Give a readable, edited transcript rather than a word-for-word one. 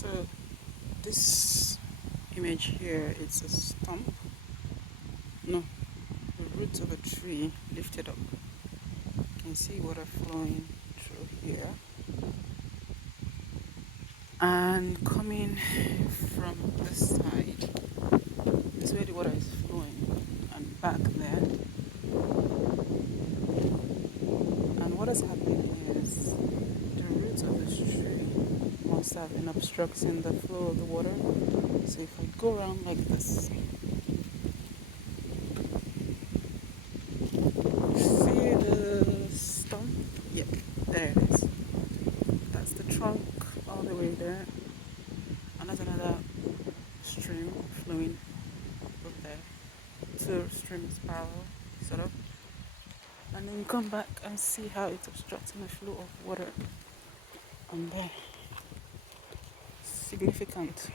So this image here is a stump, no, the roots of a tree lifted up. You can see water flowing through here and coming from this side. This is where the water is flowing, and back there. And what is happening is the roots of this tree must have been obstructing the flow of the water. So if I go around like this, see the stump? Yep, there it is. That's the trunk all the way there. And there's another stream flowing over there. Two streams parallel, sort of. And then you come back and see how it's obstructing the flow of water. And there. Significant.